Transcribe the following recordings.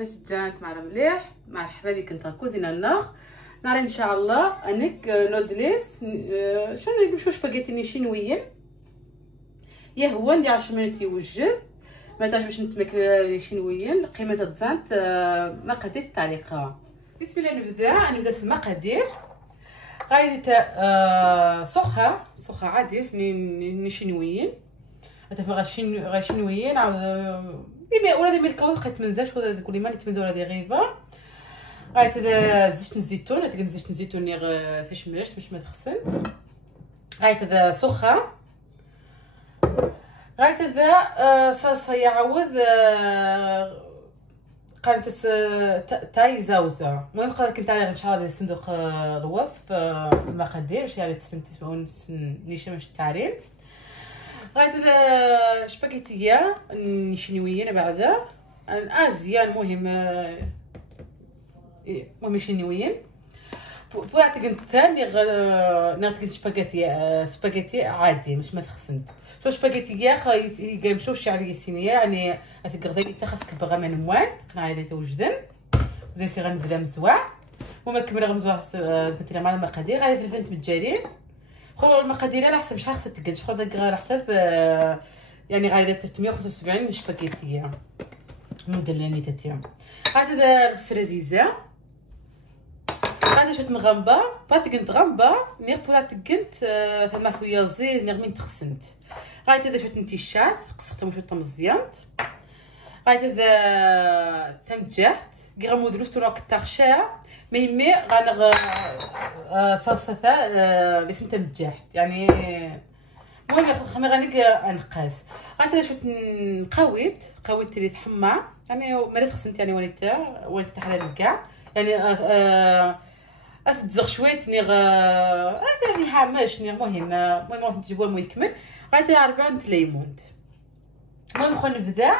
مسجانت مع مليح مع حبايبي كنت كوزينه النخ ناري ان شاء الله انك نودليس شنو نمشوا سباغيتي نيشينويين يا هو ندير 10 مينوت يوجد ما تعرفش باش نتمكن نيشينويين قيمه تزانت مقادير الطريقه. بسم الله نبدا في المقادير. غادي سخه عادي نيشينويين اتفق غاشينويين ولا دي ميركاو خيت منزلش ولا تقولي مالي تمنزل ولا دي غيبه. غادي هذا زيت الزيتون هذاك زيت الزيتون اللي فاش ملاش باش ما تخسنت. غادي هذا سخه. غادي هذا صلصه يعوض قالت تاي زوزه. المهم كنت على ان شاء الله صندوق الوصف المقادير باش يعني تسمعون نيشان باش التعريف. غادي هذا شباكيتيه نيشينويين بعدا ازيا المهم نيشينويين بوات كنت ثاني نات سباغيتي عادي مش ما تخسنت شو سباغيتي يمشوا شعري سينيه يعني تقدري تخسك بغا من موان عادي توجدن زي سي غنبدا مزواع وما كمل غمزوا مثلا مع المقادير غادي ثلاثه متجارين خو المقادير على حسب شحال خصك تقد شحال داك على حسب يعني غادي 375 سباغيتيه مدلاني تاتيا. هذا البصره زيزه غادي شويه مغمبه بغات كنت غمبه نير بولا تكنت ثما شويه زيت نير من تخسنت. غادي هذا شويه نتيشات قصقتهم شويه مزيانت. غادي هذا ثمجات كي غمودروس تو كتاخشا ميمي غنغ صلصه اللي سميتها مجاحت يعني المهم خمي غنيك انقاس. غادي هذا شويه قويت اللي تحمى يعني ما تخسنت يعني وليت تحرى كاع يعني تزغ شويه نيغ يعني حاماش نيغ المهم تجيبوها مو يكمل. غادي 4 ليمون. المهم خو نبدا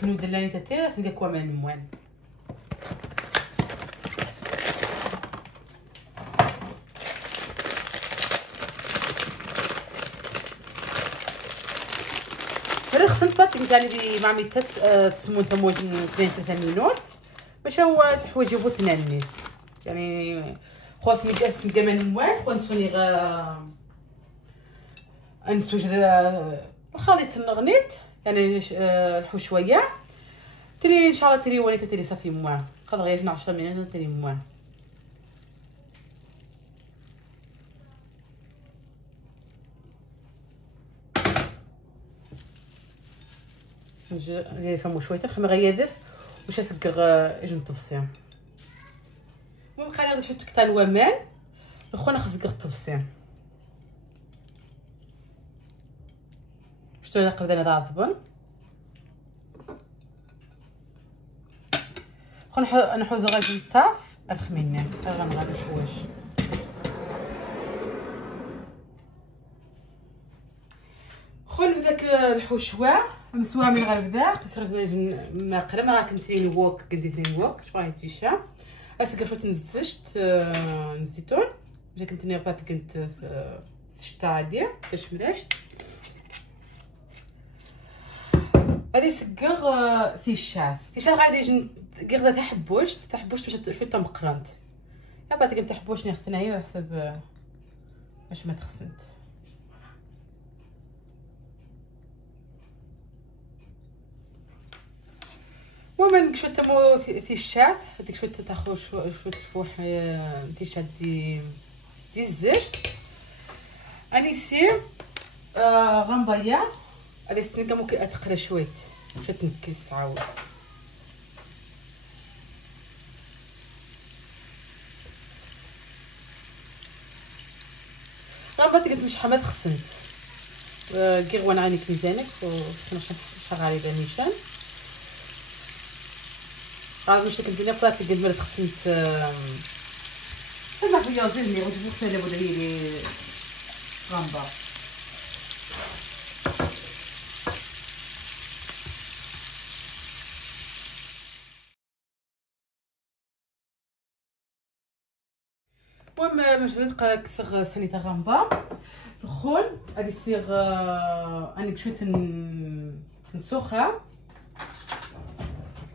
كنو دلاني تاتي نلقى كومان موان. هذا خصنت بات يعني مع ميتات تسمون تموج 2-3 مينوت باش هو الحوايج يبو ثناني يعني خاص نلقى من موان ونسوني نسوج الخليط النغنيت يعني الحو شويه تري ان شاء الله تري وليت تري صافي موان قد غير 10 مينوت تري موان. نجي فهموا شويه تخمي غيدف واش اسكر اجن الطبسيم. المهم خلينا شويه كتان ومان اخونا خصك الطبسيم شتو قبل انا ضعفن انا نحوز غادي الطاف الخمينه غنغادي الحوايج. خل بداك الحشوه مسوا من غنبدا قصير ما قرا ما كنت نوك شو غادي تيشا اسكر شويه نزجت الزيتون باش كنت نيبات كنت شتا عاديه باش ملاشت غادي سكر تيشات غادي غدا تحبوش باش شويه مقرنت يا بعد كنت تحبوش ناخذ هنايا على حسب باش ما تخسنت. ومن شويه تمو تيشات هذيك شويه تاخذ شويه الفوح تيشات دي الزيت اني سير غنبيا غادي نستنى ممكن اتقرا شويه تنكس عاود غنبات قلت مش حمات خسنت كي غوان عينيك ميزانك شغالي نيشان غادي نمشي كندير بلاطه قد ما تخسنت انا خويا زيني وجبت ثاني بدري غامبا. المهم مجرد كسر سنيته غامبا الخون غادي يصير انك شويه نسوخها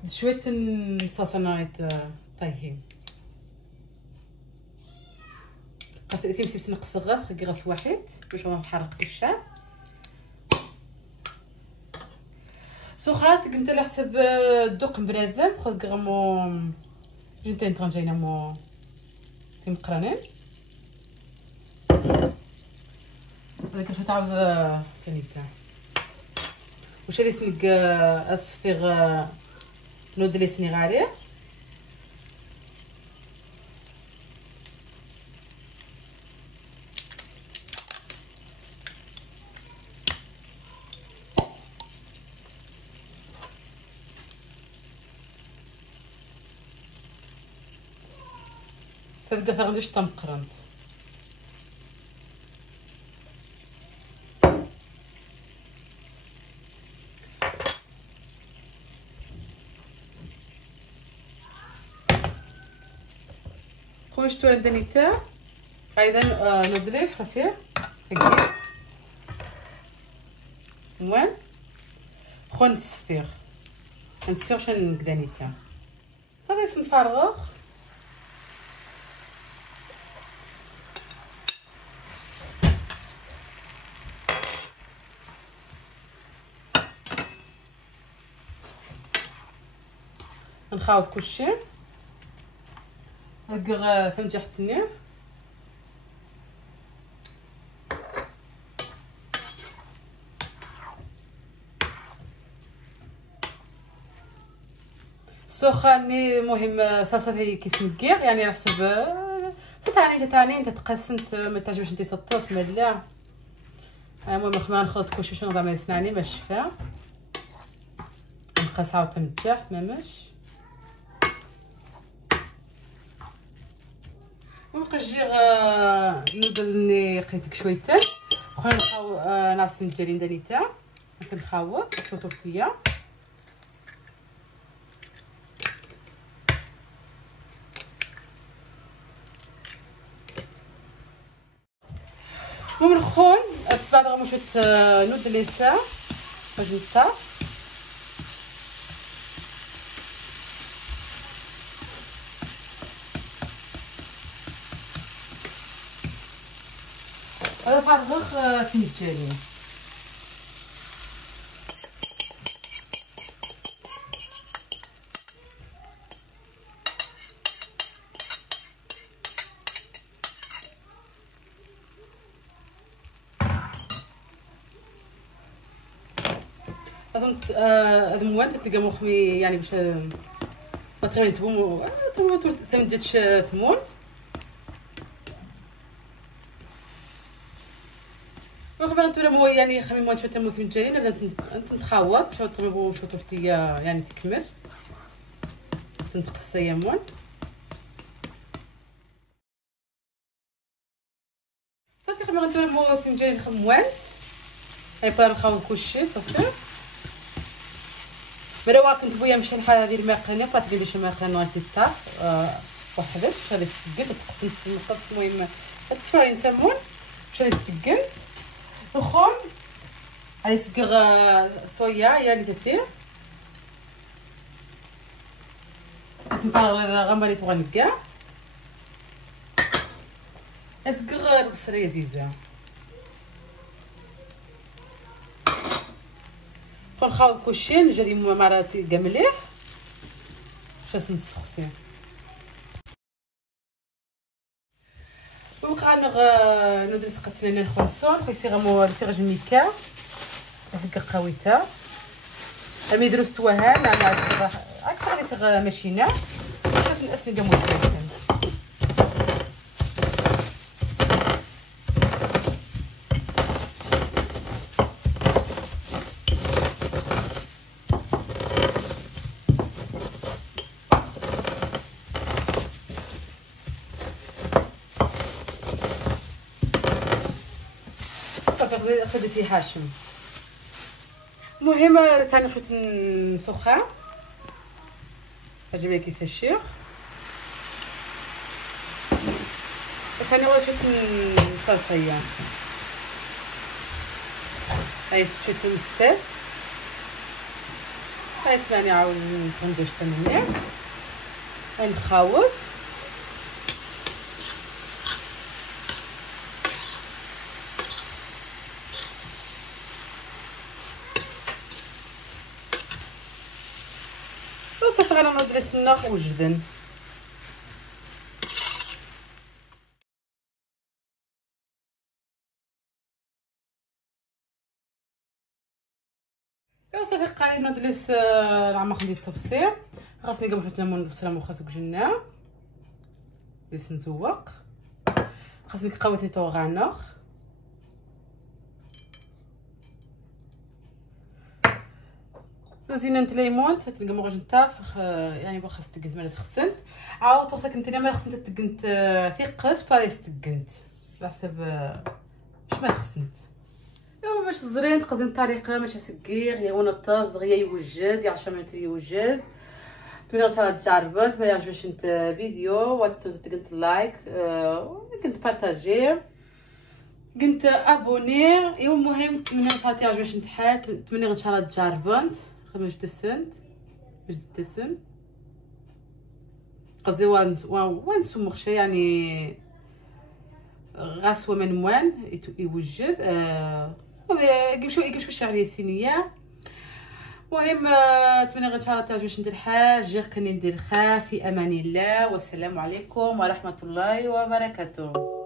شويه الصلصه نايت طيبين قصيتي مسيس نقص الغاز خي غاز واحد باش ما نحرق الشعر سخات قلت على حسب الذوق بنادم خذ غمو جنتين طنجينا مو تمقرانين هذاك شو تعرف ثانيتا واش هذه سنق الصفيغ نودلي سنغاري تبقى غاديش تمقرنت خوش تو عندنا ايضا نودلي صافي هكا وين خون تصفيغ نتصفيغ شان نقدانيتا صافي نفرغ نخاوض كلشي نلقى فنجحتني سخاني مهم صلصه هي كيسمكير يعني على حسب تتعني تتقسمت ما تعجبش انت سطوط ما لا المهم خما نخلط كلشي شنو زعما يسنعني ما شفا نقص عاود تنجح ماماش ونبقى نجي نودلني قيتك شويتين خويا نبقاو نعصم الجرين دانيتا نخاوض شو تورتيه المهم نخون تسبع دغيا شويه نودلي سا باش نطاف هذا فرغ في الجالين هذا موان تلقى مخمي يعني باش تقريبا تبوم تمدتش ثمون وخبا نتولا مو يعني خمي موان شويه تموت من جالين نبدا نتخاوض باش نطيبو شويه تورتيه يعني تكمل تنتقص هي موان صافي خبا نتولا مو من جالين خموانت هاي با نخاوض كلشي صافي مروا كنت بويا مشي الحال هذه الماقينه بقات لي شي ماقينه غتطاف وحبس باش غادي تسكت تقسمت النقص المهم تشفى نتمون باش غادي تسكنت الخون غادي يسكر صويا يعني تدير باش نفرغ غنبالي تغنكا يسكر البصريه زيزه نخاوض كلشي نجري مرات كاع مليح باش نسخسي وبقى ندرس قتلنا الخنصون خويا سيغمو سيغ جميكا سيغ قويته امي درست وهان انا اكثر سيغ ماشينا شوف الاسم كاع موجودين خديتي حاشم المهم ثاني شوت نسخها اجيب لك كيس الشيخ ثاني ولا شوت صلصيه هاي شوت مساس غيسلاني عاود الطنجة تمنيع غنخاوط. وصافي غنوض السمنه والجبن. صافي قالي نضلس العمق ديال التبصير. خاصني كاع شويه الليمون والبصله مخات وكجنا باش نزوق. خاصني كقوت لي طوغانوغ زينه ليمون تنقمو غاج نطاف يعني با خاص تقنت مالا تخسنت عاود توصك نتا مالا خسنت تقنت ثقت باريس تقنت على حسب باش ما تخسنت. ايوا باش زرين تقزم الطريقه ماشي سكير يا وانا الطاز دغيا يوجد يا 10 متر يوجد. نتمنى تجربوا نتمنى عجبش انت فيديو وتقنت لايك كنت بارطاجي كنت ابوني. ايوا المهم نتمنى ان شاء الله تعجبش انت حال نتمنى ان شاء الله تجربوا خدمه جدسنت جدسن قصدي وان سمخشي يعني غاسوا من وين يوجد يمشيو الشعريه الصينيه. المهم نتمنى ان شاء الله تعجبش انت الحال جير كني ندير خا في امان الله والسلام عليكم ورحمه الله وبركاته.